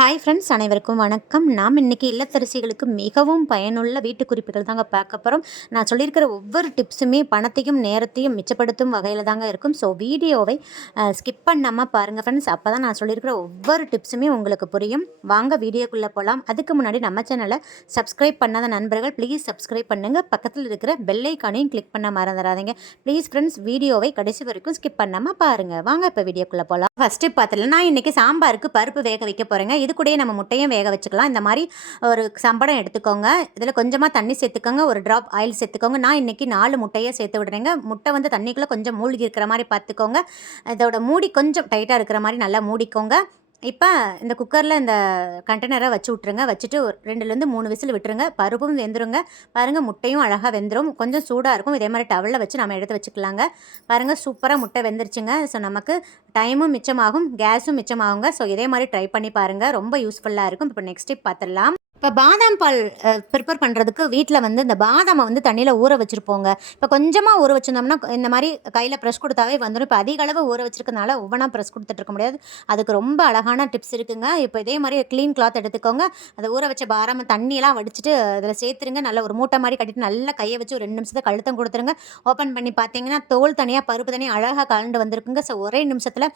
Hi friends அனைவருக்கும் வணக்கம். நாம் இன்றைக்கி இல்லத்தரசிகளுக்கு மிகவும் பயனுள்ள வீட்டு குறிப்புகள் தாங்க பார்க்க போகிறோம் நான் சொல்லியிருக்கிற ஒவ்வொரு டிப்ஸுமே பணத்தையும் நேரத்தையும் மிச்சப்படுத்தும் வகையில் தாங்க இருக்கும். ஸோ வீடியோவை ஸ்கிப் பண்ணாமல் பாருங்கள் ஃப்ரெண்ட்ஸ் அப்போ தான் நான் சொல்லியிருக்கிற ஒவ்வொரு டிப்ஸுமே உங்களுக்கு புரியும். வாங்க வீடியோக்குள்ளே போகலாம் அதுக்கு முன்னாடி நம்ம சேனலை சப்ஸ்கிரைப் பண்ணாத நண்பர்கள் ப்ளீஸ் சப்ஸ்கிரைப் பண்ணுங்கள் பக்கத்தில் இருக்கிற பெல்லைக்கானையும் கிளிக் பண்ண மறந்துடாதீங்க ப்ளீஸ் ஃப்ரெண்ட்ஸ் வீடியோவை கடைசி வரைக்கும் ஸ்கிப் பண்ணாமல் பாருங்கள் வாங்க இப்போ வீடியோக்குள்ளே போகலாம் ஃபஸ்ட்டு பார்த்துல நான் இன்றைக்கி சாம்பாருக்கு பருப்பு வேக வைக்க போகிறேங்க இது கூடயே நம்ம முட்டையும் வேக வச்சுக்கலாம். இந்த மாதிரி ஒரு சம்படம் எடுத்துக்கோங்க. இதில் கொஞ்சமாக தண்ணி சேர்த்துக்கோங்க. ஒரு ட்ராப் ஆயில் சேர்த்துக்கோங்க. நான் இன்றைக்கி நாலு முட்டையை சேர்த்து விடுறேங்க. முட்டை வந்து தண்ணிக்குள்ளே கொஞ்சம் மூழ்கி இருக்கிற மாதிரி பார்த்துக்கோங்க. இதோட மூடி கொஞ்சம் டைட்டாக இருக்கிற மாதிரி நல்லா மூடிக்கோங்க. இப்போ இந்த குக்கரில் இந்த கண்டெய்னரை வச்சு விட்ருங்க வச்சுட்டு ரெண்டுலேருந்து மூணு விசில் விட்டுருங்க. பருப்பும் வெந்துருங்க. பாருங்கள் முட்டையும் அழகாக வெந்துடும் கொஞ்சம் சூடாக இருக்கும். இதே மாதிரி டவலில் வச்சு நம்ம எடுத்து வச்சுக்கலாங்க. பாருங்கள் சூப்பராக முட்டை வெந்துருச்சுங்க. ஸோ நமக்கு டைமும் மிச்சமாகும். கேஸும் மிச்சமாகுங்க. ஸோ இதே மாதிரி ட்ரை பண்ணி பாருங்கள் ரொம்ப யூஸ்ஃபுல்லாக இருக்கும். இப்போ நெக்ஸ்ட் டிப் பார்த்துடலாம் இப்போ பாதாம் பால் ப்ரிப்பேர் பண்ணுறதுக்கு வீட்டில் வந்து இந்த பாதாமை வந்து தண்ணியில் ஊற வச்சுருப்போங்க. இப்போ கொஞ்சமாக ஊற வச்சுருந்தோம்னா இந்த மாதிரி கையில் ப்ரெஷ் கொடுத்தாவே வந்துடும் இப்போ அதிக அளவு ஊற வச்சுருக்கனால ஒவ்வொன்றா ப்ரெஷ் கொடுத்துட்டு இருக்க முடியாது. அதுக்கு ரொம்ப அழகான டிப்ஸ் இருக்குங்க. இப்போ இதே மாதிரி க்ளீன் கிளாத் எடுத்துக்கோங்க. அதை ஊற வச்ச பாராம தண்ணியெல்லாம் வடிச்சிட்டு அதில் சேர்த்துருங்க. நல்ல ஒரு மூட்டை மாதிரி கட்டிட்டு நல்லா கையை வச்சு ஒரு ரெண்டு நிமிஷத்தை கழுத்தம் கொடுத்துருங்க. ஓப்பன் பண்ணி பார்த்தீங்கன்னா தோல் தனியாக பருப்பு தனியாக அழகாக கலந்து வந்திருக்குங்க. ஸோ ஒரே நிமிஷத்தில்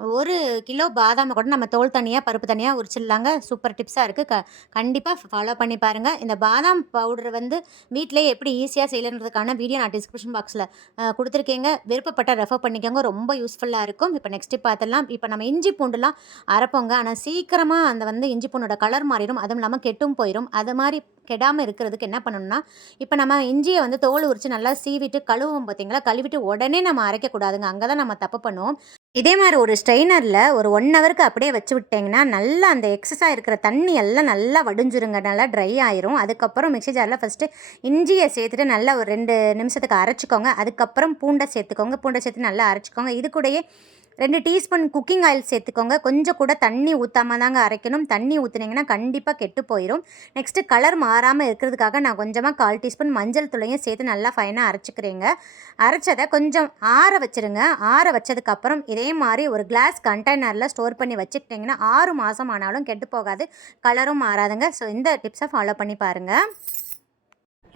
ஒரு கிலோ பாதாமை கூட நம்ம தோல் தனியாக பருப்பு தனியாக உரிச்சிடலாங்க. சூப்பர் டிப்ஸாக இருக்குது க கண்டிப்பாக ஃபாலோ பண்ணி பாருங்கள் இந்த பாதாம் பவுடர் வந்து வீட்டிலேயே எப்படி ஈஸியாக செய்யலன்றதுக்கான வீடியோ நான் டிஸ்கிரிப்ஷன் பாக்ஸில் கொடுத்துருக்கேங்க. விருப்பப்பட்ட ரெஃபர் பண்ணிக்கோங்க. ரொம்ப யூஸ்ஃபுல்லாக இருக்கும். இப்போ நெக்ஸ்ட்டு பார்த்துலாம் இப்போ நம்ம இஞ்சி பூண்டுலாம் அரைப்போங்க. ஆனால் சீக்கிரமாக அந்த வந்து இஞ்சி பூண்டோட கலர் மாறிடும். அதுவும் இல்லாமல் கெட்டும் போயிடும் அது மாதிரி கெடாமல் இருக்கிறதுக்கு என்ன பண்ணணும்னா இப்போ நம்ம இஞ்சியை வந்து தோல் உரித்து நல்லா சீவிட்டு கழுவும் பார்த்தீங்களா கழுவிட்டு உடனே நம்ம அரைக்கக்கூடாதுங்க அங்கே தான் நம்ம தப்பு பண்ணுவோம். இதே மாதிரி ஒரு ஸ்ட்ரெயினரில் ஒரு ஒன் ஹவருக்கு அப்படியே வச்சு விட்டிங்கன்னா நல்லா அந்த எக்ஸஸாக இருக்கிற தண்ணி எல்லாம் நல்லா வடிஞ்சிருங்க. நல்லா ட்ரை ஆயிரும். அதுக்கப்புறம் மிக்சி ஜாரில் ஃபஸ்ட்டு இஞ்சியை சேர்த்துட்டு நல்லா ஒரு ரெண்டு நிமிஷத்துக்கு அரைச்சிக்கோங்க. அதுக்கப்புறம் பூண்டை சேர்த்துக்கோங்க. பூண்டை சேர்த்து நல்லா அரைச்சிக்கோங்க. இது கூடயே ரெண்டு டீஸ்பூன் குக்கிங் ஆயில் சேர்த்துக்கோங்க. கொஞ்சம் கூட தண்ணி ஊற்றாமல் தாங்க அரைக்கணும். தண்ணி ஊற்றுனீங்கன்னா கண்டிப்பாக கெட்டு போயிடும் நெக்ஸ்ட்டு கலர் மாறாமல் இருக்கிறதுக்காக நான் கொஞ்சமாக கால் டீஸ்பூன் மஞ்சள் துளையும் சேர்த்து நல்லா ஃபைனாக அரைச்சிக்கிறேங்க. அரைச்சதை கொஞ்சம் ஆற வச்சுருங்க. ஆற வச்சதுக்கப்புறம் இதே மாதிரி ஒரு கிளாஸ் கண்டெய்னரில் ஸ்டோர் பண்ணி வச்சுக்கிட்டிங்கன்னா ஆறு மாதம் ஆனாலும் கெட்டு போகாது. கலரும் மாறாதுங்க. ஸோ இந்த டிப்ஸை ஃபாலோ பண்ணி பாருங்கள்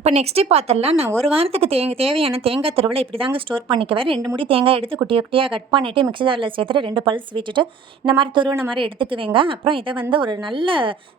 இப்போ நெக்ஸ்ட்டு பார்த்துடலாம் நான் ஒரு வாரத்துக்கு தேங்க தேவையான தேங்காய் திருவிழா இப்படி தாங்க ஸ்டோர் பண்ணிக்குவேன். ரெண்டு முடி தேங்காய் எடுத்து குட்டி குட்டியாக கட் பண்ணிவிட்டு மிக்சி ஜாரில் சேர்த்துட்டு ரெண்டு பல்ஸ் விட்டுட்டு இந்த மாதிரி துருவின மாதிரி எடுத்துக்குவேங்க. அப்புறம் இதை வந்து ஒரு நல்ல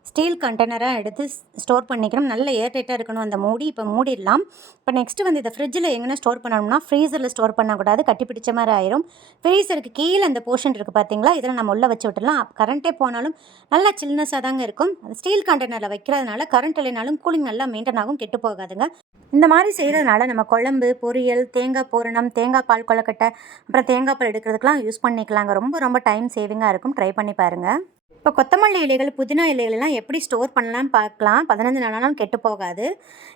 ஸ்டீல் கண்டெய்னராக எடுத்து ஸ்டோர் பண்ணிக்கணும். நல்ல ஏர்டைட்டாக இருக்கணும் அந்த மூடி. இப்போ மூடிடலாம். இப்போ நெக்ஸ்ட்டு வந்து இதை ஃப்ரிட்ஜில் எங்கன்னா ஸ்டோர் பண்ணணும்னா ஃப்ரீசரில் ஸ்டோர் பண்ணக்கூடாது. கட்டி பிடிச்ச மாதிரி ஆயிரும். ஃப்ரீசருக்கு கீழே அந்த போர்ஷன் இருக்குது பார்த்தீங்களா இதில் நம்ம உள்ளே வச்சு விட்டுலாம் கரண்ட்டே போனாலும் நல்லா சில்னஸாக தாங்க இருக்கும். ஸ்டீல் கண்டெய்னரில் வைக்கிறதுனால கரண்ட் இல்லைனாலும் கூலிங் நல்லா மெயின்டைன் ஆகும். கெட்டு போகாது. போகாதுங்க இந்த மாதிரி செய்கிறதுனால நம்ம குழம்பு பொரியல் தேங்காய் பூரணம் தேங்காய் பால் கொழக்கட்டை அப்புறம் தேங்காய் பால் எடுக்கிறதுக்கெலாம் யூஸ் பண்ணிக்கலாங்க. ரொம்ப ரொம்ப டைம் சேவிங்காக இருக்கும். ட்ரை பண்ணி பாருங்கள் இப்போ கொத்தமல்லி இலைகள் புதினா இலைகள்லாம் எப்படி ஸ்டோர் பண்ணலாம்னு பார்க்கலாம். பதினஞ்சு நாளாலும் கெட்டு போகாது.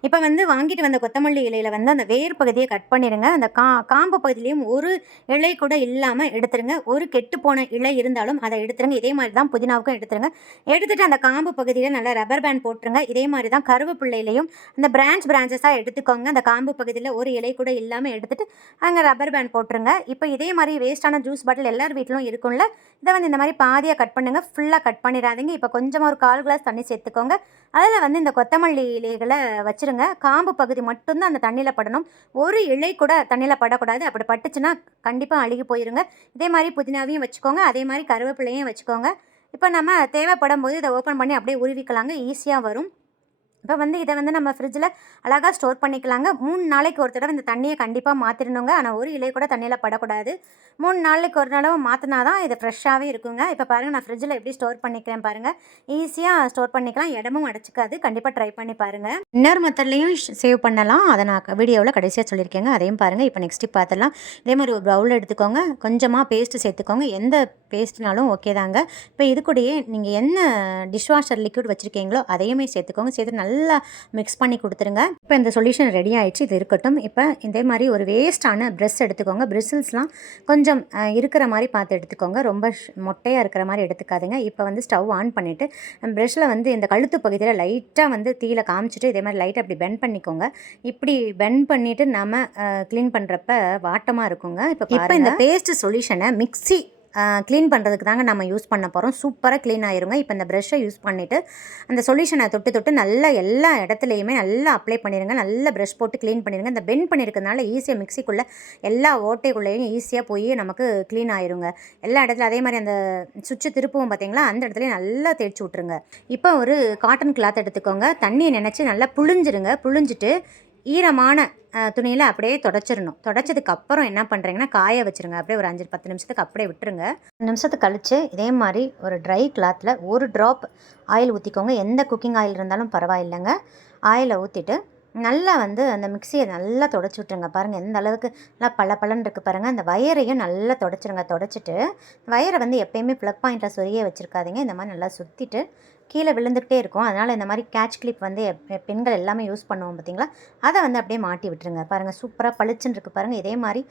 இப்போ வந்து வாங்கிட்டு வந்த கொத்தமல்லி இலையில் வந்து அந்த வேர் பகுதியை கட் பண்ணிடுங்க அந்த கா காம்பு பகுதியிலையும் ஒரு இலை கூட இல்லாமல் எடுத்துருங்க. ஒரு கெட்டு போன இலை இருந்தாலும் அதை எடுத்துருங்க. இதே மாதிரி தான் புதினாவுக்கும் எடுத்துருங்க. எடுத்துகிட்டு அந்த காம்பு பகுதியில் நல்லா ரப்பர் பேண்ட் போட்டுருங்க. இதே மாதிரி தான் கருவேப்பிள்ளையிலையும் அந்த பிரான்ச் பிரான்ச்சஸாக எடுத்துக்கோங்க. அந்த காம்பு பகுதியில் ஒரு இலை கூட இல்லாமல் எடுத்துகிட்டு அங்கே ரப்பர் பேண்ட் போட்டுருங்க. இப்போ இதே மாதிரி வேஸ்ட்டான ஜூஸ் பாட்டில் எல்லார் வீட்டிலும் இருக்கும்ல. இதை வந்து இந்த மாதிரி பாதியாக கட் பண்ணுங்கள் ஃபுல்லாக கட் பண்ணிடாதீங்க. இப்போ கொஞ்சமாக ஒரு கால் கிளாஸ் தண்ணி சேர்த்துக்கோங்க. அதில் வந்து இந்த கொத்தமல்லி இலைகளை வச்சுருங்க. காம்பு பகுதி மட்டும்தான் அந்த தண்ணியில் படணும். ஒரு இலை கூட தண்ணியில் படக்கூடாது. அப்படி பட்டுச்சுன்னா கண்டிப்பாக அழுகி போயிருங்க. இதே மாதிரி புதினாவையும் வச்சுக்கோங்க. அதே மாதிரி கருவேப்பிலையும் வச்சுக்கோங்க. இப்போ நம்ம தேவைப்படும் போது இதை ஓப்பன் பண்ணி அப்படியே உருவிக்கலாங்க. ஈஸியாக வரும். இப்போ வந்து இதை வந்து நம்ம ஃப்ரிட்ஜில் அழகாக ஸ்டோர் பண்ணிக்கலாங்க. மூணு நாளைக்கு ஒரு தடவை இந்த தண்ணியை கண்டிப்பாக மாற்றிடணுங்க ஆனால் ஒரு இலை கூட தண்ணியில் படக்கூடாது. மூணு நாளைக்கு ஒரு தடவை மாற்றினா தான் இது ஃப்ரெஷ்ஷாகவே இருக்குங்க. இப்போ பாருங்கள் நான் ஃப்ரிட்ஜில் எப்படி ஸ்டோர் பண்ணிக்கிறேன் பாருங்கள் ஈஸியாக ஸ்டோர் பண்ணிக்கலாம். இடமும் அடைச்சிக்காது. கண்டிப்பாக ட்ரை பண்ணி பாருங்கள் இன்னொரு மெத்தட்லையும் சேவ் பண்ணலாம். அதை நான் வீடியோவில் கடைசியாக சொல்லியிருக்கேங்க. அதையும் பாருங்கள் இப்போ நெக்ஸ்ட்டு பார்த்துடலாம் இதே மாதிரி ஒரு பவுல் எடுத்துக்கோங்க. கொஞ்சமாக பேஸ்ட்டு சேர்த்துக்கோங்க. எந்த பேஸ்ட்னாலும் ஓகே தாங்க. இப்போ இது கூடயே நீங்கள் என்ன டிஷ்வாஷர் லிக்விட் வச்சுருக்கீங்களோ அதையுமே சேர்த்துக்கோங்க. சேர்த்து நல்லா மிக்ஸ் பண்ணி கொடுத்துருங்க. இப்போ இந்த சொல்யூஷன் ரெடி ஆயிடுச்சு இது இருக்கட்டும். இப்போ இதே மாதிரி ஒரு வேஸ்ட்டான ப்ரெஷ் எடுத்துக்கோங்க. பிரிசில்ஸ்லாம் கொஞ்சம் இருக்கிற மாதிரி பார்த்து எடுத்துக்கோங்க. ரொம்ப மொட்டையாக இருக்கிற மாதிரி எடுத்துக்காதுங்க. இப்போ வந்து ஸ்டவ் ஆன் பண்ணிவிட்டு ப்ரெஷ்ஷில் வந்து இந்த கழுத்து பகுதியில் லைட்டாக வந்து தீயில காமிச்சிட்டு இதே மாதிரி லைட்டாக அப்படி பெண்ட் பண்ணிக்கோங்க. இப்படி பெண்ட் பண்ணிவிட்டு நம்ம க்ளீன் பண்ணுறப்ப வாட்டமாக இருக்குங்க. இப்போ இப்போ இந்த பேஸ்ட் சொல்யூஷனை மிக்ஸி க்ளீன் பண்ணுறதுக்கு தாங்க நம்ம யூஸ் பண்ண போகிறோம் சூப்பராக க்ளீன் ஆயிருங்க. இப்போ இந்த ப்ரெஷ்ஷை யூஸ் பண்ணிவிட்டு அந்த சொல்யூஷனை தொட்டு தொட்டு நல்லா எல்லா இடத்துலையுமே நல்லா அப்ளை பண்ணிடுங்க நல்லா ப்ரெஷ் போட்டு க்ளீன் பண்ணிடுங்க இந்த பெண்ட் பண்ணியிருக்கிறதுனால ஈஸியாக மிக்சிக்குள்ளே எல்லா ஓட்டைக்குள்ளேயும் ஈஸியாக போய் நமக்கு க்ளீன் ஆயிருங்க. எல்லா இடத்துல அதே மாதிரி அந்த சுவிட்சு திருப்பவும் பார்த்தீங்களா அந்த இடத்துலையும் நல்லா தேய்ச்சி விட்ருங்க இப்போ ஒரு காட்டன் கிளாத் எடுத்துக்கோங்க. தண்ணியை நினச்சி நல்லா புழிஞ்சிருங்க. புழிஞ்சிட்டு ஈரமான துணியில் அப்படியே தொடச்சிடணும் தொடச்சதுக்கு அப்புறம் என்ன பண்ணுறீங்கன்னா காய வச்சுருங்க. அப்படியே ஒரு அஞ்சு பத்து நிமிஷத்துக்கு அப்படியே விட்டுருங்க. நிமிஷத்துக்கு கழித்து இதே மாதிரி ஒரு ட்ரை கிளாத்தில் ஒரு ட்ராப் ஆயில் ஊற்றிக்கோங்க எந்த குக்கிங் ஆயில் இருந்தாலும் பரவாயில்லைங்க. ஆயிலை ஊற்றிட்டு நல்லா வந்து அந்த மிக்சியை நல்லா தொடச்சி விட்ருங்க பாருங்கள் எந்த அளவுக்கு நல்லா பல பலன் இருக்குது பாருங்கள் அந்த வயரையும் நல்லா தொடச்சிருங்க. தொடச்சிட்டு வயரை வந்து எப்பயுமே ப்ளக் பாயிண்டில் சொரிய வச்சுருக்காதீங்க. இந்த மாதிரி நல்லா சுற்றிட்டு கீழே விழுந்துக்கிட்டே இருக்கும். அதனால் இந்த மாதிரி கேட்ச் கிளிப் வந்து பெண்கள் எல்லாமே யூஸ் பண்ணுவோம் பார்த்தீங்களா? அதை வந்து அப்படியே மாட்டி விட்டுருங்க. பாருங்கள் சூப்பராக பளிச்சுன்னு இருக்குது பாருங்கள் இதே மாதிரி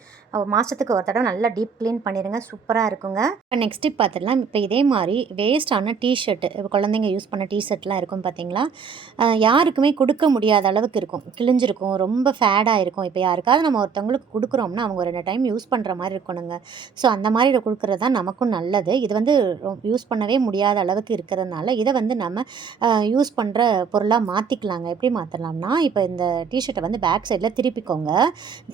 மாதத்துக்கு ஒரு தடவை நல்லா டீப் க்ளீன் பண்ணிடுங்க சூப்பராக இருக்குங்க. இப்போ நெக்ஸ்ட் டிப் பார்த்துடலாம். இப்போ இதே மாதிரி வேஸ்டான டிஷர்ட்டு குழந்தைங்க யூஸ் பண்ண டிஷர்ட்லாம் இருக்கும் பார்த்தீங்களா? யாருக்குமே கொடுக்க முடியாத அளவுக்கு இருக்கும். கிழிஞ்சிருக்கும். ரொம்ப ஃபேடாக இருக்கும். இப்போ யாருக்காவது நம்ம ஒருத்தவங்களுக்கு கொடுக்குறோம்னா அவங்க ரெண்டு டைம் யூஸ் பண்ணுற மாதிரி இருக்கணுங்க. ஸோ அந்த மாதிரி கொடுக்குறது தான் நமக்கும் நல்லது. இது வந்து யூஸ் பண்ணவே முடியாத அளவுக்கு இருக்கிறதுனால இதை வந்து வந்து நம்ம யூஸ் பண்ணுற பொருளாக மாற்றிக்கலாங்க எப்படி மாற்றலாம்னா இப்போ இந்த டிஷர்ட்டை வந்து பேக் சைடில் திருப்பிக்கோங்க.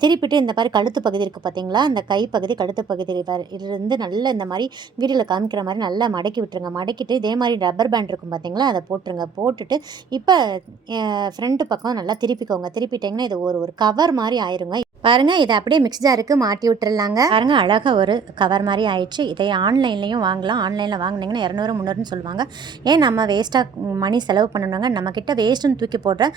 திருப்பிட்டு இந்த மாதிரி கழுத்து பகுதி இருக்குது பார்த்தீங்களா இந்த கை பகுதி கழுத்து பகுதி இருந்து நல்லா இந்த மாதிரி வீடியோவில் காமிக்கிற மாதிரி நல்லா மடக்கி விட்டுருங்க. மடக்கிட்டு இதே மாதிரி ரப்பர் பேண்ட் இருக்கும் பார்த்தீங்களா அதை போட்டுருங்க. போட்டுட்டு இப்போ ஃப்ரண்ட் பக்கம் நல்லா திருப்பிக்கோங்க. திருப்பிட்டிங்கன்னா இது ஒரு ஒரு கவர் மாதிரி ஆயிருங்க. பாருங்க இதை அப்படியே மிக்ஸ் ஜாருக்கு மாட்டி விட்டுறலாங்க. பாருங்க அழகா ஒரு கவர் மாதிரி ஆயிடுச்சு. இதை ஆன்லைன்லேயும் வாங்கலாம். ஆன்லைனில் வாங்கினீங்கன்னா இரநூறு முந்நூறுன்னு சொல்லுவாங்க. ஏன் நம்ம வேஸ்ட்டாக மணி செலவு பண்ணணுங்க நம்மக்கிட்ட வேஸ்ட்டுன்னு தூக்கி போடுற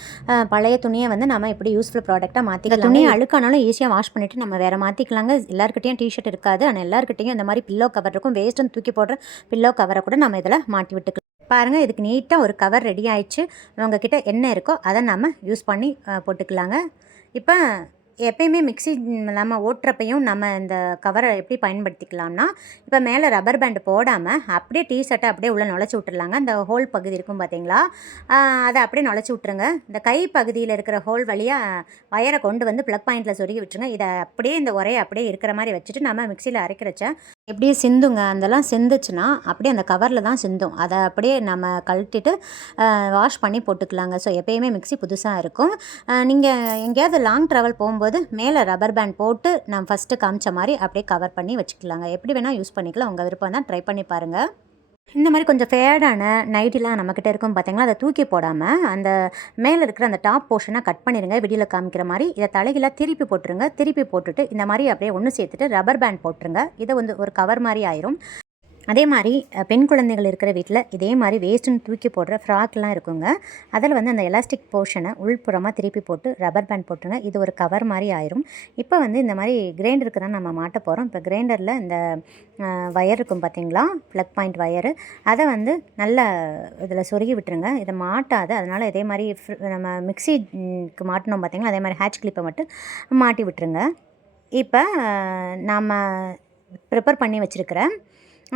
பழைய துணியை வந்து நம்ம இப்படி யூஸ்ஃபுல் ப்ராடக்டாக மாற்றிக்கலாம் துணியை அழுக்கானாலும் ஈஸியாக வாஷ் பண்ணிவிட்டு நம்ம வேறு மாற்றிக்கலாங்க எல்லாருக்கிட்டையும் டிஷர்ட் இருக்காது. ஆனால் எல்லாருக்கிட்டையும் இந்த மாதிரி பில்லோ கவர் இருக்கும். வேஸ்ட்டுன்னு தூக்கி போடுற பில்லோ கவரை கூட நம்ம இதில் மாட்டி விட்டுக்கலாம். பாருங்கள் இதுக்கு நீட்டாக ஒரு கவர் ரெடி ஆயிடுச்சு. உங்ககிட்ட என்ன இருக்கோ அதை நம்ம யூஸ் பண்ணி போட்டுக்கலாங்க. இப்போ எப்பயுமே மிக்ஸி நம்ம ஓட்டுறப்பையும் நம்ம இந்த கவரை எப்படி பயன்படுத்திக்கலாம்னா இப்போ மேலே ரப்பர் பேண்ட் போடாமல் அப்படியே டீ ஷர்ட்டை அப்படியே உள்ளே நுழைச்சி விட்டுருலாங்க அந்த ஹோல் பகுதி இருக்கும் பார்த்தீங்களா அதை அப்படியே நுழைச்சி விட்ருங்க இந்த கை பகுதியில் இருக்கிற ஹோல் வழியாக வயரை கொண்டு வந்து ப்ளக் பாயிண்டில் சொருகி விட்டுருங்க. இதை அப்படியே இந்த உரையை அப்படியே இருக்கிற மாதிரி வச்சுட்டு நம்ம மிக்சியில் அரைக்கிறச்ச எப்படியே சிந்துங்க. அதெல்லாம் சிந்துச்சுன்னா அப்படியே அந்த கவரில் தான் சிந்தும். அதை அப்படியே நம்ம கழட்டிட்டு வாஷ் பண்ணி போட்டுக்கலாங்க. ஸோ எப்பயுமே மிக்ஸி புதுசாக இருக்கும். நீங்கள் எங்கேயாவது லாங் ட்ராவல் போகும்போது மேலே ரப்பர் பேண்ட் போட்டு நான் ஃபஸ்ட்டு காமிச்ச மாதிரி அப்படியே கவர் பண்ணி வச்சுக்கலாங்க. எப்படி வேணால் யூஸ் பண்ணிக்கலாம். உங்கள் விருப்பம் தான். ட்ரை பண்ணி பாருங்கள் இந்த மாதிரி கொஞ்சம் ஃபேடான நைட்டிலாம் நம்மக்கிட்ட இருக்கும் பார்த்தீங்களா அதை தூக்கி போடாமல் அந்த மேலே இருக்கிற அந்த டாப் போர்ஷனை கட் பண்ணிடுங்க வெடியில் காமிக்கிற மாதிரி இதை தலைகளாக திருப்பி போட்டுருங்க. திருப்பி போட்டுட்டு இந்த மாதிரி அப்படியே ஒன்று சேர்த்துட்டு ரப்பர் பேண்ட் போட்டுருங்க. இதை வந்து ஒரு கவர் மாதிரி ஆயிரும். அதே மாதிரி பெண் குழந்தைகள் இருக்கிற வீட்டில் இதே மாதிரி வேஸ்ட்டுன்னு தூக்கி போடுற ஃப்ராக்லாம் இருக்குங்க. அதில் வந்து அந்த எலாஸ்டிக் போர்ஷனை உள்புறமாக திருப்பி போட்டு ரப்பர் பேண்ட் போட்டுருங்க இது ஒரு கவர் மாதிரி ஆயிரும். இப்போ வந்து இந்த மாதிரி கிரைண்டருக்கு தான் நம்ம மாட்ட போகிறோம் இப்போ கிரைண்டரில் இந்த வயர் இருக்கும் பார்த்தீங்களா? ப்ளக் பாயிண்ட் வயரு அதை வந்து நல்லா இதில் சொருகி விட்டுருங்க. இதை மாட்டாது அதனால் இதே மாதிரி நம்ம மிக்சிக்கு மாட்டினோம் பார்த்தீங்களா? அதே மாதிரி ஹேட்ச் கிளிப்பை மட்டும் மாட்டி விட்டுருங்க. இப்போ நாம் ப்ரிப்பேர் பண்ணி வச்சுருக்கிறேன்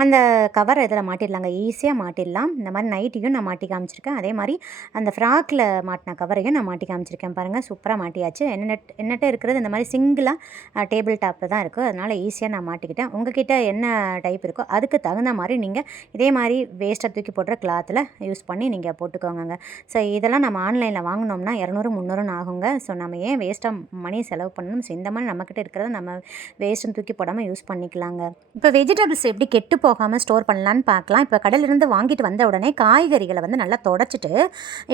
அந்த கவரை இதில் மாட்டிடலாங்க. ஈஸியாக மாட்டிடலாம். இந்த மாதிரி நைட்டியும் நான் மாட்டி காமிச்சிருக்கேன். அதே மாதிரி அந்த ஃப்ராக்கில் மாட்டின கவரையும் நான் மாட்டி காமிச்சிருக்கேன் பாருங்கள் சூப்பராக மாட்டியாச்சு. என்ன என்னட்ட இருக்கிறது இந்த மாதிரி சிங்கிளாக டேபிள் டாப்பில் தான் இருக்குது அதனால் ஈஸியாக நான் மாட்டிக்கிட்டேன். உங்ககிட்ட என்ன டைப் இருக்கோ அதுக்கு தகுந்த மாதிரி நீங்கள் இதே மாதிரி வேஸ்ட்டாக தூக்கி போடுற கிளாத்தில் யூஸ் பண்ணி நீங்கள் போட்டுக்கோங்க ஸோ இதெல்லாம் நம்ம ஆன்லைனில் வாங்கினோம்னா இரநூறு முந்நூறுன்னு ஆகுங்க. ஸோ நம்ம ஏன் வேஸ்ட்டாக மணி செலவு பண்ணணும்? ஸோ இந்த மாதிரி நம்மக்கிட்ட இருக்கிறத நம்ம வேஸ்ட்டும் தூக்கி போடாமல் யூஸ் பண்ணிக்கலாங்க. இப்போ வெஜிடபிள்ஸ் எப்படி கெட்டு போகாமல் ஸ்டோர் பண்ணலான்னு பார்க்கலாம். இப்போ கடலிருந்து வாங்கிட்டு வந்த உடனே காய்கறிகளை வந்து நல்லா தொடச்சிட்டு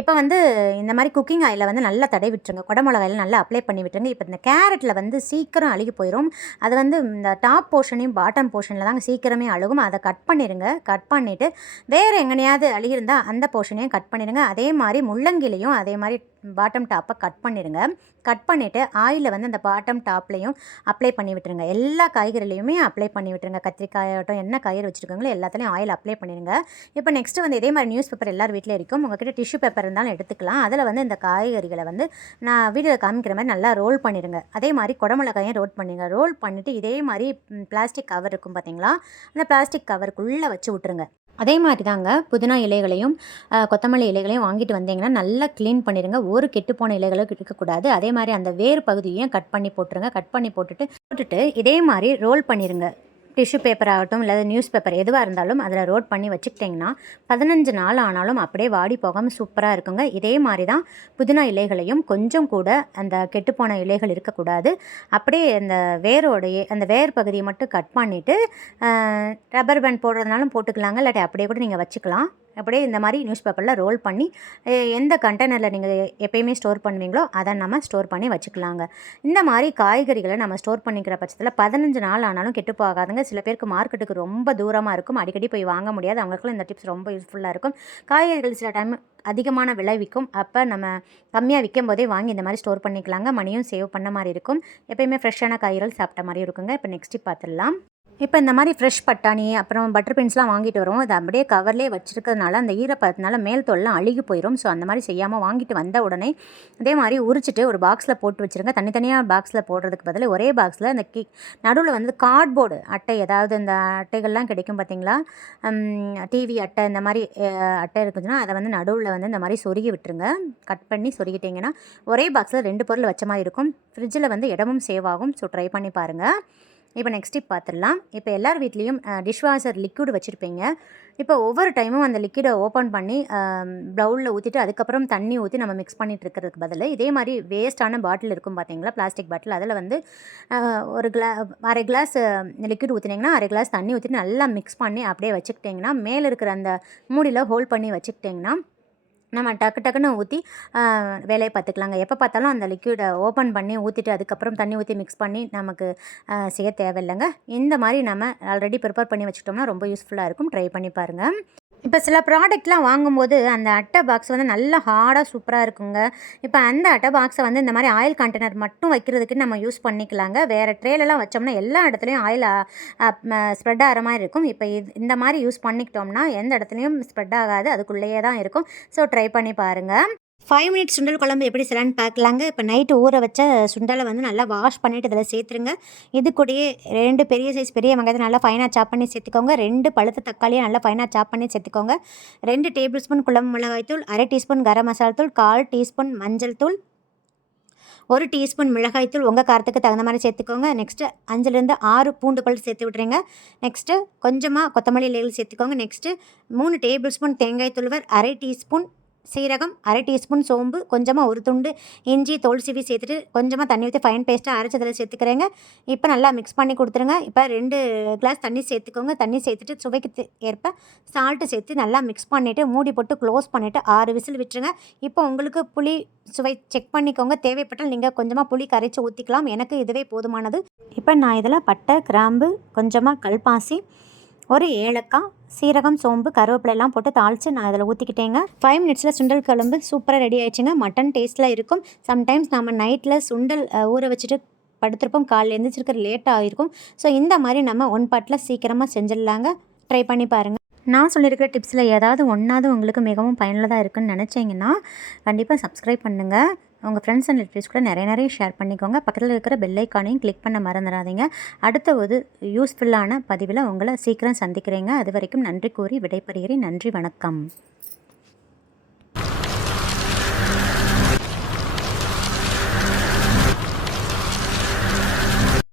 இப்போ வந்து இந்த மாதிரி குக்கிங் ஆயில் வந்து நல்லா தடை விட்டுருங்க. குடமிளகாயில் நல்லா அப்ளை பண்ணி விட்டுருங்க. இப்போ இந்த கேரட்டில் வந்து சீக்கிரம் அழுகி போயிடும் அது வந்து இந்த டாப் போர்ஷனையும் பாட்டம் போர்ஷனில் தாங்க சீக்கிரமே அழுகும். அதை கட் பண்ணிடுங்க கட் பண்ணிவிட்டு வேறு எங்கனையாவது அழுகிருந்தால் அந்த போர்ஷனையும் கட் பண்ணிடுங்க அதே மாதிரி முள்ளங்கிலையும் அதே மாதிரி பாட்டம் டாப்பை கட் பண்ணிடுங்க கட் பண்ணிவிட்டு ஆயிலில் வந்து அந்த பாட்டம் டாப்லேயும் அப்ளை பண்ணி விட்டுருங்க. எல்லா காய்கறிலையுமே அப்ளை பண்ணி விட்டுருங்க. கத்திரிக்காயாகட்டும் என்ன காய்கறி வச்சுருக்காங்களோ எல்லாத்துலேயும் ஆயில் அப்ளை பண்ணிடுங்க. இப்போ நெக்ஸ்ட்டு வந்து இதே மாதிரி நியூஸ் பேப்பர் எல்லார் வீட்லேயும் இருக்கும். உங்ககிட்ட டிஷ்யூ பேப்பர் இருந்தாலும் எடுத்துக்கலாம். அதில் வந்து இந்த காய்கறிகளை வந்து நான் வீடியோவில் காமிக்கிற மாதிரி நல்லா ரோல் பண்ணிடுங்க. அதே மாதிரி குடமிளகாயும் ரோல் பண்ணிடுங்க. ரோல் பண்ணிவிட்டு இதே மாதிரி பிளாஸ்டிக் கவர் இருக்கும் பார்த்தீங்களா? அந்த பிளாஸ்டிக் கவருக்குள்ளே வச்சு விட்ருங்க அதே மாதிரி தாங்க புதினா இலைகளையும் கொத்தமல்லி இலைகளையும் வாங்கிட்டு வந்தீங்கன்னா நல்லா க்ளீன் பண்ணிடுங்க. ஒரு கெட்டுப்போன இலைகளும் இருக்கக்கூடாது. அதே மாதிரி அந்த வேறு பகுதியையும் கட் பண்ணி போட்டுருங்க. கட் பண்ணி போட்டுட்டு போட்டுட்டு இதே மாதிரி ரோல் பண்ணிடுங்க. டிஷ்யூ பேப்பர் ஆகட்டும் இல்லை நியூஸ் பேப்பர் எதுவாக இருந்தாலும் அதில் ரோட் பண்ணி வச்சுக்கிட்டிங்கன்னா பதினஞ்சு நாள் ஆனாலும் அப்படியே வாடி போகாமல் சூப்பராக இருக்குங்க. இதே மாதிரி தான் புதினா இலைகளையும் கொஞ்சம் கூட அந்த கெட்டுப்போன இலைகள் இருக்கக்கூடாது. அப்படியே அந்த வேரோடைய அந்த வேர் பகுதியை மட்டும் கட் பண்ணிவிட்டு ரப்பர் பேண்ட் போடுறதுனாலும் போட்டுக்கலாங்க. இல்லாட்டி அப்படியே கூட நீங்கள் வச்சுக்கலாம். அப்படியே இந்த மாதிரி நியூஸ் பேப்பரில் ரோல் பண்ணி எந்த கண்டெய்னரில் நீங்கள் எப்பயுமே ஸ்டோர் பண்ணுவீங்களோ அதை நம்ம ஸ்டோர் பண்ணி வச்சுக்கலாங்க. இந்த மாதிரி காய்கறிகளை நம்ம ஸ்டோர் பண்ணிக்கிற பட்சத்தில் பதினஞ்சு நாள் ஆனாலும் கெட்டு போகாதுங்க. சில பேருக்கு மார்க்கெட்டுக்கு ரொம்ப தூரமாக இருக்கும். அடிக்கடி போய் வாங்க முடியாது. அவங்களுக்குலாம் இந்த டிப்ஸ் ரொம்ப யூஸ்ஃபுல்லாக இருக்கும். காய்கறிகள் சில டைம் அதிகமான விளைவிக்கும் அப்போ நம்ம கம்மியாக விற்கும் போதே வாங்கி இந்த மாதிரி ஸ்டோர் பண்ணிக்கலாங்க. மணியும் சேவ் பண்ண மாதிரி இருக்கும். எப்பயுமே ஃப்ரெஷ்ஷான காய்கறிகள் சாப்பிட்ட மாதிரி இருக்குங்க. இப்போ நெக்ஸ்ட் பார்த்துடலாம். இப்போ இந்த மாதிரி ஃப்ரெஷ் பட்டாணி அப்புறம் பட்டர் பீன்ஸ்லாம் வாங்கிட்டு வரோம். அது அப்படியே கவர்லேயே வச்சுருக்கிறதுனால அந்த ஈரப்பதத்தினால மேல் தோல்லாம் அழுகி போயிடும் ஸோ அந்த மாதிரி செய்யாமல் வாங்கிட்டு வந்த உடனே அதே மாதிரி உரிச்சிட்டு ஒரு பாக்ஸில் போட்டு வச்சுருங்க. தனித்தனியாக பாக்ஸில் போடுறதுக்கு பதில் ஒரே பாக்ஸில் அந்த கி நடுவில் வந்து கார்ட்போர்டு அட்டை ஏதாவது இந்த அட்டைகள்லாம் கிடைக்கும் பார்த்தீங்களா? டிவி அட்டை இந்த மாதிரி அட்டை இருக்குதுன்னா அதை வந்து நடுவில் வந்து இந்த மாதிரி சொருகி விட்டுருங்க. கட் பண்ணி சொருகிட்டிங்கன்னா ஒரே பாக்ஸில் ரெண்டு பொருள் வச்ச மாதிரி இருக்கும். ஃப்ரிட்ஜில் வந்து இடமும் சேவ் ஆகும். ஸோ ட்ரை பண்ணி பாருங்கள் இப்போ நெக்ஸ்ட் டிப் பார்த்துடலாம். இப்போ எல்லார் வீட்லேயும் டிஷ் வாஷர் லிக்விட் வச்சுருப்பீங்க. இப்போ ஒவ்வொரு டைமும் அந்த லிக்விடை ஓப்பன் பண்ணி ப்ளவுலில் ஊற்றிட்டு அதுக்கப்புறம் தண்ணி ஊற்றி நம்ம மிக்ஸ் பண்ணிட்டு இருக்கிறதுக்கு பதில். இதே மாதிரி வேஸ்ட்டான பாட்டில் இருக்கும் பார்த்தீங்களா? பிளாஸ்டிக் பாட்டில் அதில் வந்து ஒரு கிளா அரை கிளாஸ் லிக்விட் ஊற்றினீங்கன்னா அரை கிளாஸ் தண்ணி ஊற்றிட்டு நல்லா மிக்ஸ் பண்ணி அப்படியே வச்சுக்கிட்டிங்கன்னா மேலே இருக்கிற அந்த மூடியில் ஹோல்ட் பண்ணி வச்சுக்கிட்டிங்கன்னா நம்ம டக்கு டக்குன்னு ஊற்றி வேலையை பார்த்துக்கலாங்க. எப்போ பார்த்தாலும் அந்த லிக்யூடை ஓப்பன் பண்ணி ஊற்றிட்டு அதுக்கப்புறம் தண்ணி ஊற்றி மிக்ஸ் பண்ணி நமக்கு செய்ய தேவையில்லைங்க. இந்த மாதிரி நம்ம ஆல்ரெடி ப்ரிப்பேர் பண்ணி வச்சுட்டோம்னா ரொம்ப யூஸ்ஃபுல்லாக இருக்கும். ட்ரை பண்ணி பாருங்கள் இப்போ சில ப்ராடக்ட்லாம் வாங்கும்போது அந்த அட்டை பாக்ஸ் வந்து நல்லா ஹார்டாக சூப்பராக இருக்குங்க. இப்போ அந்த அட்டை பாக்ஸை வந்து இந்த மாதிரி ஆயில் கண்டெய்னர் மட்டும் வைக்கிறதுக்கு நம்ம யூஸ் பண்ணிக்கலாங்க. வேறு ட்ரேலெலாம் வச்சோம்னா எல்லா இடத்துலையும் ஆயில் ஸ்ப்ரெட் ஆகிற மாதிரி இருக்கும். இப்போ இது இந்த மாதிரி யூஸ் பண்ணிக்கிட்டோம்னா எந்த இடத்துலையும் ஸ்ப்ரெட் ஆகாது. அதுக்குள்ளேயே தான் இருக்கும். ஸோ ட்ரை பண்ணி பாருங்கள் ஃபைவ் மினிட்ஸ் சுண்டல் குழம்பு எப்படி செய்யலான்னு பார்க்கலாங்க. இப்போ நைட்டு ஊற வச்ச சுண்டலை வந்து நல்லா வாஷ் பண்ணிவிட்டு இதில் சேர்த்துருங்க. இது கூடயே ரெண்டு பெரிய சைஸ் பெரிய வெங்காயத்தை நல்லா ஃபைனாக சாப் பண்ணி சேர்த்துக்கோங்க. ரெண்டு பழுத்த தக்காளியை நல்லா ஃபைனாக சாப் பண்ணி சேர்த்துக்கோங்க. ரெண்டு டேபிள் ஸ்பூன் குழம்பு மிளகாய்த்தூள் அரை டீஸ்பூன் கரம் மசாலா தூள் கால் டீஸ்பூன் மஞ்சள் தூள் ஒரு டீஸ்பூன் மிளகாய்த்தூள் உங்கள் காரத்துக்கு தகுந்த மாதிரி சேர்த்துக்கோங்க. நெக்ஸ்ட்டு அஞ்சுலேருந்து ஆறு பூண்டு பல் சேர்த்து விட்றீங்க நெக்ஸ்ட்டு கொஞ்சமாக கொத்தமல்லி இலைகள் சேர்த்துக்கோங்க. நெக்ஸ்ட்டு மூணு டேபிள் ஸ்பூன் தேங்காய் துளுவர் அரை டீஸ்பூன் சீரகம் அரை டீஸ்பூன் சோம்பு கொஞ்சமாக ஒரு துண்டு இஞ்சி தோல் சீவி சேர்த்துட்டு கொஞ்சமாக தண்ணி ஊற்றி ஃபைன் பேஸ்ட்டாக அரைச்சதில் சேர்த்துக்கிறேங்க. இப்போ நல்லா மிக்ஸ் பண்ணி கொடுத்துருங்க. இப்போ ரெண்டு கிளாஸ் தண்ணி சேர்த்துக்கோங்க. தண்ணி சேர்த்துட்டு சுவைக்கு ஏற்ப சால்ட்டு சேர்த்து நல்லா மிக்ஸ் பண்ணிவிட்டு மூடி போட்டு க்ளோஸ் பண்ணிவிட்டு ஆறு விசில் விட்டுருங்க. இப்போ உங்களுக்கு புளி சுவை செக் பண்ணிக்கோங்க. தேவைப்பட்டால் நீங்கள் கொஞ்சமாக புளி கரைச்சி ஊற்றிக்கலாம் எனக்கு இதுவே போதுமானது. இப்போ நான் இதில் பட்டை கிராம்பு கொஞ்சமாக கல்பாசி ஒரு ஏலக்காய் சீரகம் சோம்பு கருவேப்பிலையெல்லாம் போட்டு தாளித்து நான் அதில் ஊற்றிக்கிட்டேங்க ஃபைவ் மினிட்ஸில் சுண்டல் குழம்பு சூப்பராக ரெடி ஆயிடுச்சுங்க. மட்டன் டேஸ்ட்டில் இருக்கும். சம்டைம்ஸ் நம்ம நைட்டில் சுண்டல் ஊற வச்சுட்டு படுத்திருப்போம். காலையில் எழுந்திரிச்சிருக்கிற லேட் ஆகிருக்கும் ஸோ இந்த மாதிரி நம்ம ஒன் பாட்டில் சீக்கிரமாக செஞ்சிடலாங்க. ட்ரை பண்ணி பாருங்கள் நான் சொல்லியிருக்கிற டிப்ஸில் ஏதாவது ஒன்றாவது உங்களுக்கு மிகவும் பயனுள்ளதாக இருக்குன்னு நினச்சிங்கன்னா கண்டிப்பாக சப்ஸ்கிரைப் பண்ணுங்கள் உங்கள் ஃப்ரெண்ட்ஸ் அண்ட் ரிலேட்டிவ்ஸ் கூட நிறைய நிறைய ஷேர் பண்ணிக்கோங்க. பக்கத்தில் இருக்கிற பெல்லைக்கானையும் கிளிக் பண்ண மறந்துடாதீங்க. அடுத்த ஒரு யூஸ்ஃபுல்லான பதிவில் உங்களை சீக்கிரம் சந்திக்கிறேங்க. அது வரைக்கும் நன்றி கூறி விடைபெறுகிறேன். நன்றி வணக்கம்.